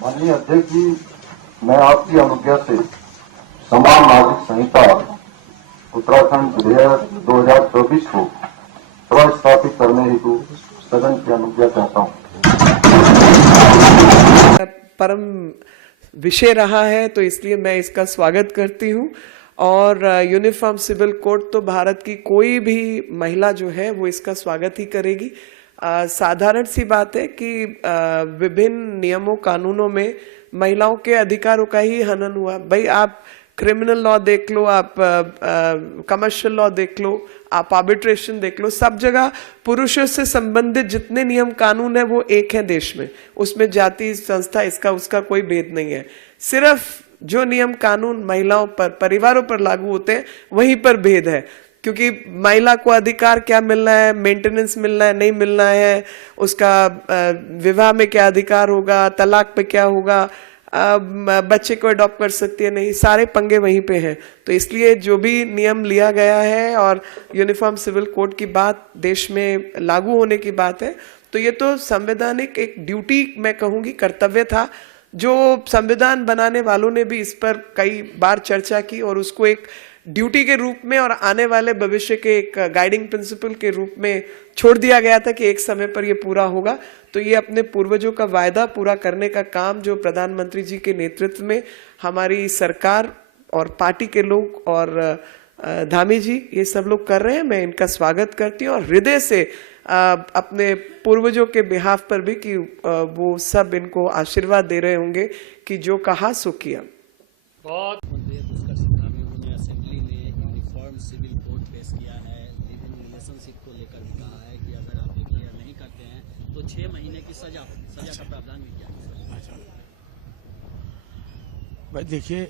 माननीय अध्यक्ष जी, मैं आपकी अनुज्ञा से समान नागरिक संहिता उत्तराखंड विधेयक 2024 को प्रस्थापित करने हेतु सदन की अनुज्ञा चाहता हूँ। परम विषय रहा है तो इसलिए मैं इसका स्वागत करती हूँ। और यूनिफॉर्म सिविल कोड तो भारत की कोई भी महिला जो है वो इसका स्वागत ही करेगी। साधारण सी बात है कि विभिन्न नियमों कानूनों में महिलाओं के अधिकारों का ही हनन हुआ। भाई आप क्रिमिनल लॉ देख लो, आप कमर्शियल लॉ देख लो, आप आर्बिट्रेशन देख लो, सब जगह पुरुषों से संबंधित जितने नियम कानून है वो एक है देश में। उसमें जाति संस्था इसका उसका कोई भेद नहीं है। सिर्फ जो नियम कानून महिलाओं पर, परिवारों पर लागू होते हैं वहीं पर भेद है। क्योंकि महिला को अधिकार क्या मिलना है, मेंटेनेंस मिलना है, नहीं मिलना है, उसका विवाह में क्या अधिकार होगा, तलाक पे क्या होगा, बच्चे को अडॉप्ट कर सकती है नहीं, सारे पंगे वहीं पे हैं। तो इसलिए जो भी नियम लिया गया है और यूनिफॉर्म सिविल कोड की बात देश में लागू होने की बात है, तो ये तो संवैधानिक एक ड्यूटी, मैं कहूँगी कर्तव्य था, जो संविधान बनाने वालों ने भी इस पर कई बार चर्चा की और उसको एक ड्यूटी के रूप में और आने वाले भविष्य के एक गाइडिंग प्रिंसिपल के रूप में छोड़ दिया गया था कि एक समय पर ये पूरा होगा। तो ये अपने पूर्वजों का वायदा पूरा करने का काम जो प्रधानमंत्री जी के नेतृत्व में हमारी सरकार और पार्टी के लोग और धामी जी ये सब लोग कर रहे हैं, मैं इनका स्वागत करती हूँ और हृदय से अपने पूर्वजों के बिहाफ पर भी कि वो सब इनको आशीर्वाद दे रहे होंगे कि जो कहा सो किया। बहुत असेंबली में यूनिफॉर्म सिविल कोड पेश किया है, लिव इन रिलेशनशिप को लेकर भी कहा है कि अगर आप क्लियर नहीं करते हैं तो 6 महीने की सजा का प्रावधान भी किया है। भाई देखिए,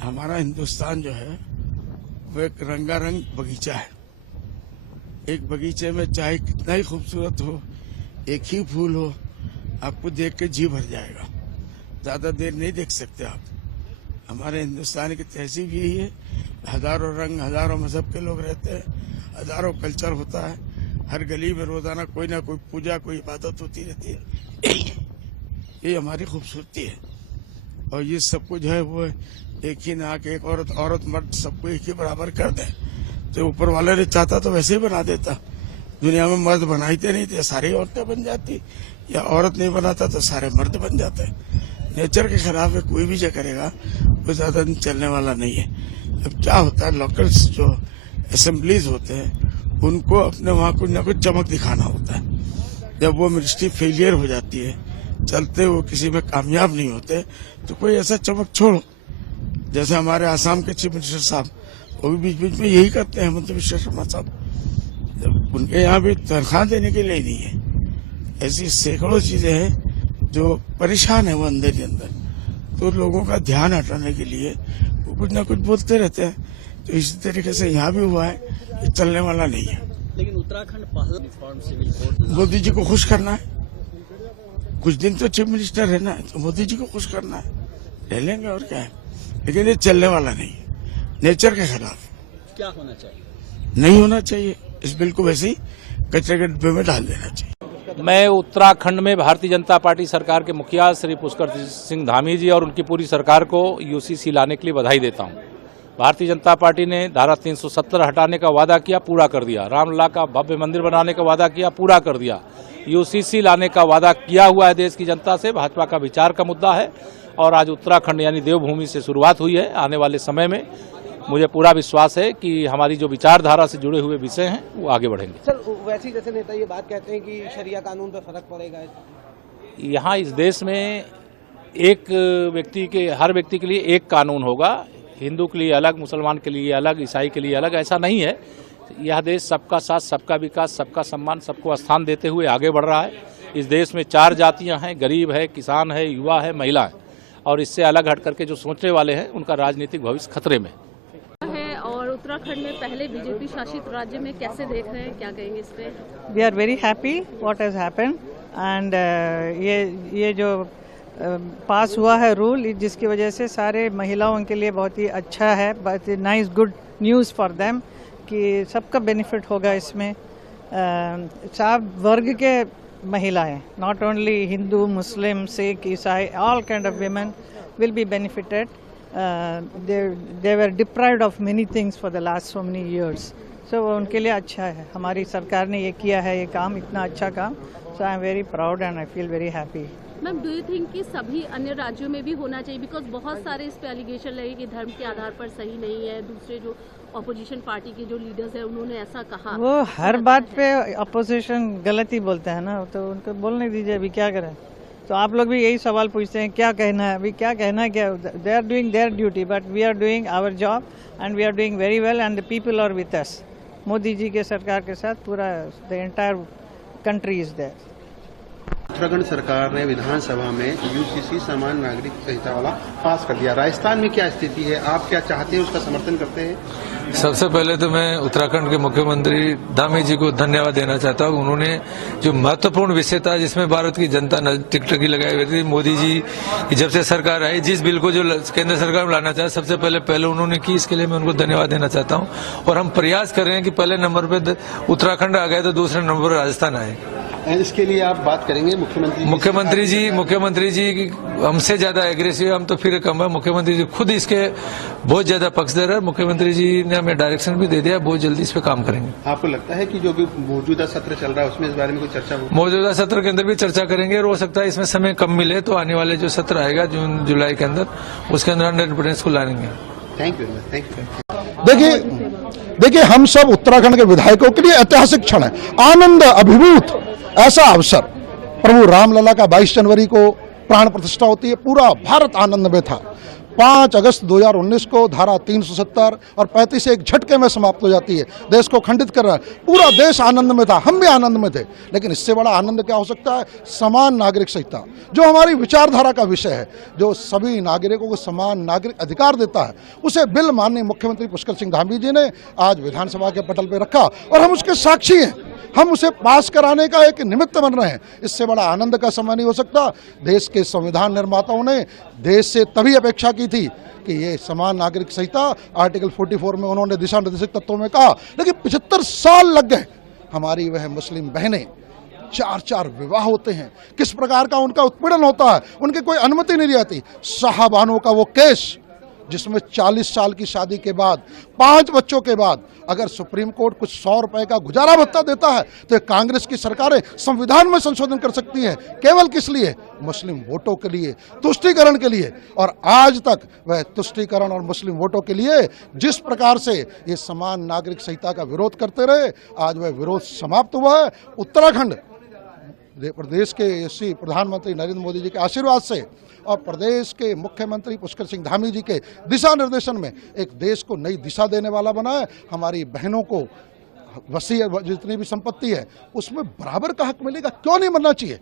हमारा हिंदुस्तान जो है वो एक रंगारंग बगीचा है। एक बगीचे में चाहे कितना ही खूबसूरत हो, एक ही फूल हो, आपको देख के जी भर जाएगा, ज्यादा देर नहीं देख सकते आप। हमारे हिंदुस्तान की तहजीब यही है, हजारों रंग, हजारों मजहब के लोग रहते हैं, हजारों कल्चर होता है, हर गली में रोजाना कोई ना कोई पूजा, कोई इबादत होती रहती है। ये हमारी खूबसूरती है। और ये सबको जो है वो एक ही ना कि एक औरत मर्द सबको एक ही बराबर कर दे, तो ऊपर वाले ने चाहता तो वैसे ही बना देता। दुनिया में मर्द बनाते नहीं थे, सारी औरतें बन जाती, या औरत नहीं बनाता तो सारे मर्द बन जाते। नेचर के खिलाफ है, कोई भी जो करेगा वो ज्यादा दिन चलने वाला नहीं है। अब क्या होता है, लोकल जो असेंबलीज होते हैं उनको अपने वहाँ कुछ न कुछ चमक दिखाना होता है। जब वो मिनिस्ट्री फेलियर हो जाती है, चलते वो किसी में कामयाब नहीं होते, तो कोई ऐसा चमक छोड़ो। जैसे हमारे आसाम के चीफ मिनिस्टर साहब, वो भी बीच बीच में यही करते हैं, हिमंत बिश्वा शर्मा साहब, उनके यहाँ भी तनख्वाह देने के लिए नहीं है। ऐसी सैकड़ों चीजें हैं जो परेशान है वो अंदर ही अंदर, तो लोगों का ध्यान हटाने के लिए वो कुछ ना कुछ बोलते रहते हैं। तो इसी तरीके से यहाँ भी हुआ है, ये चलने वाला नहीं है। लेकिन उत्तराखंड पहला uniform civil code, Modi ji को खुश करना है, कुछ दिन तो चीफ मिनिस्टर रहना है, तो मोदी जी को खुश करना है, रह लेंगे और क्या है। लेकिन ये चलने वाला नहीं है, नेचर के खिलाफ। क्या होना चाहिए? नहीं होना चाहिए, इस बिल को वैसे ही कचरे के डिब्बे में डाल देना चाहिए। मैं उत्तराखंड में भारतीय जनता पार्टी सरकार के मुखिया श्री पुष्कर सिंह धामी जी और उनकी पूरी सरकार को यूसीसी लाने के लिए बधाई देता हूं। भारतीय जनता पार्टी ने धारा 370 हटाने का वादा किया, पूरा कर दिया। रामलला का भव्य मंदिर बनाने का वादा किया, पूरा कर दिया। यूसीसी लाने का वादा किया हुआ है देश की जनता से। भाजपा का विचार का मुद्दा है और आज उत्तराखंड यानी देवभूमि से शुरुआत हुई है। आने वाले समय में मुझे पूरा विश्वास है कि हमारी जो विचारधारा से जुड़े हुए विषय हैं वो आगे बढ़ेंगे। सर, वैसे जैसे नेता ये बात कहते हैं कि शरिया कानून पर फर्क पड़ेगा, यहाँ इस देश में हर व्यक्ति के लिए एक कानून होगा। हिंदू के लिए अलग, मुसलमान के लिए अलग, ईसाई के लिए अलग, ऐसा नहीं है। यह देश सबका साथ, सबका विकास, सबका सम्मान, सबको स्थान देते हुए आगे बढ़ रहा है। इस देश में 4 जातियां हैं, गरीब है, किसान है, युवा है, महिला है, और इससे अलग हट करके जो सोचने वाले हैं उनका राजनीतिक भविष्य खतरे में है। और उत्तराखंड में पहले बीजेपी शासित राज्य में कैसे देख रहे हैं, क्या कहेंगे इस पे? We are very happy what has happened and ये जो पास हुआ है रूल, जिसकी वजह से सारे महिलाओं के लिए बहुत ही अच्छा है, बहुत nice good news for them कि सबका बेनिफिट होगा इसमें। सब वर्ग के महिलाएं, not only Hindu, Muslim, Sikh, Isai, all kind of women will be benefited. They were deprived of many things for the last so many years. So उनके लिए अच्छा है, हमारी सरकार ने ये किया है, ये काम इतना अच्छा काम. So I am very proud and I feel very happy. Ma'am, do you think कि सभी अन्य राज्यों में भी होना चाहिए? बिकॉज बहुत सारे इस पे एलिगेशन लगे कि धर्म के आधार पर सही नहीं है. दूसरे जो ऑपोजिशन पार्टी के जो लीडर्स हैं उन्होंने ऐसा कहा. वो हर बात पे अपोजिशन गलत ही बोलते हैं ना, तो उनको बोलने दीजिए, अभी क्या करें. तो आप लोग भी यही सवाल पूछते हैं क्या कहना है, अभी क्या कहना है. क्या they are doing their duty but we are doing our job and we are doing very well and the people are with us. Modi ji के सरकार के साथ पूरा the entire country is there. Uttarakhand सरकार ने विधानसभा में यूसीसी समान नागरिक संहिता वाला पास कर दिया. राजस्थान में क्या स्थिति है, आप क्या चाहते हैं, उसका समर्थन करते हैं? सबसे पहले तो मैं उत्तराखंड के मुख्यमंत्री धामी जी को धन्यवाद देना चाहता हूं. उन्होंने जो महत्वपूर्ण विषय था जिसमें भारत की जनता टिकटकी लगाई हुई थी, मोदी जी की जब से सरकार आई, जिस बिल को जो केंद्र सरकार में लाना चाहे सबसे पहले उन्होंने की, इसके लिए मैं उनको धन्यवाद देना चाहता हूं. और हम प्रयास कर रहे हैं कि पहले नंबर पे उत्तराखंड आ गए तो दूसरे नंबर पर राजस्थान आए. इसके लिए आप बात करेंगे मुख्यमंत्री जी हमसे ज्यादा एग्रेसिव, हम तो फिर कम है. मुख्यमंत्री जी खुद इसके बहुत ज्यादा पक्षधर है. मुख्यमंत्री जी ने हमें डायरेक्शन भी दे दिया, बहुत जल्दी इस पे काम करेंगे. आपको लगता है कि जो भी मौजूदा सत्र चल रहा है उसमें इस बारे में कोई चर्चा होगी? मौजूदा सत्र के अंदर भी चर्चा करेंगे और हो सकता है इसमें समय कम मिले तो आने वाले जो सत्र आएगा जून जुलाई के अंदर, उसके अंदर 100% को लाएंगे. Thank you. देखिए हम सब उत्तराखंड के विधायकों के लिए ऐतिहासिक क्षण है, आनंद अभिभूत ऐसा अवसर. प्रभु रामलला का 22 जनवरी को प्राण प्रतिष्ठा होती है, पूरा भारत आनंद में था. 5 अगस्त 2019 को धारा 370 और 35 एक झटके में समाप्त हो जाती है, देश को खंडित कर रहा है. पूरा देश आनंद में था, हम भी आनंद में थे. लेकिन इससे बड़ा आनंद क्या हो सकता है? समान नागरिक संहिता, जो हमारी विचारधारा का विषय है, जो सभी नागरिकों को समान नागरिक अधिकार देता है, उसे बिल माननीय मुख्यमंत्री पुष्कर सिंह धामी जी ने आज विधानसभा के पटल पर रखा और हम उसके साक्षी हैं. हम उसे पास कराने का एक निमित्त बन रहे हैं. इससे बड़ा आनंद का समय नहीं हो सकता. देश के संविधान निर्माताओं ने देश से तभी अपेक्षा की थी कि ये समान नागरिक संहिता आर्टिकल 44 में उन्होंने दिशा निर्देशक तत्वों में कहा, लेकिन 75 साल लग गए. हमारी वह मुस्लिम बहनें 4 विवाह होते हैं, किस प्रकार का उनका उत्पीड़न होता है, उनकी कोई अनुमति नहीं रहती. साहबानों का वो केस जिसमें 40 साल की शादी के बाद 5 बच्चों के बाद अगर सुप्रीम कोर्ट कुछ 100 रुपए का गुजारा भत्ता देता है तो कांग्रेस की सरकारें संविधान में संशोधन कर सकती हैं. केवल किस लिए? मुस्लिम वोटों के लिए, तुष्टीकरण के लिए. और आज तक वह तुष्टीकरण और मुस्लिम वोटों के लिए जिस प्रकार से ये समान नागरिक संहिता का विरोध करते रहे, आज वह विरोध समाप्त हुआ है. उत्तराखंड प्रदेश के प्रधानमंत्री नरेंद्र मोदी जी के आशीर्वाद से और प्रदेश के मुख्यमंत्री पुष्कर सिंह धामी जी के दिशा निर्देशन में एक देश को नई दिशा देने वाला बना है. हमारी बहनों को वसीयत जितनी भी संपत्ति है उसमें बराबर का हक मिलेगा. क्यों नहीं मिलना चाहिए?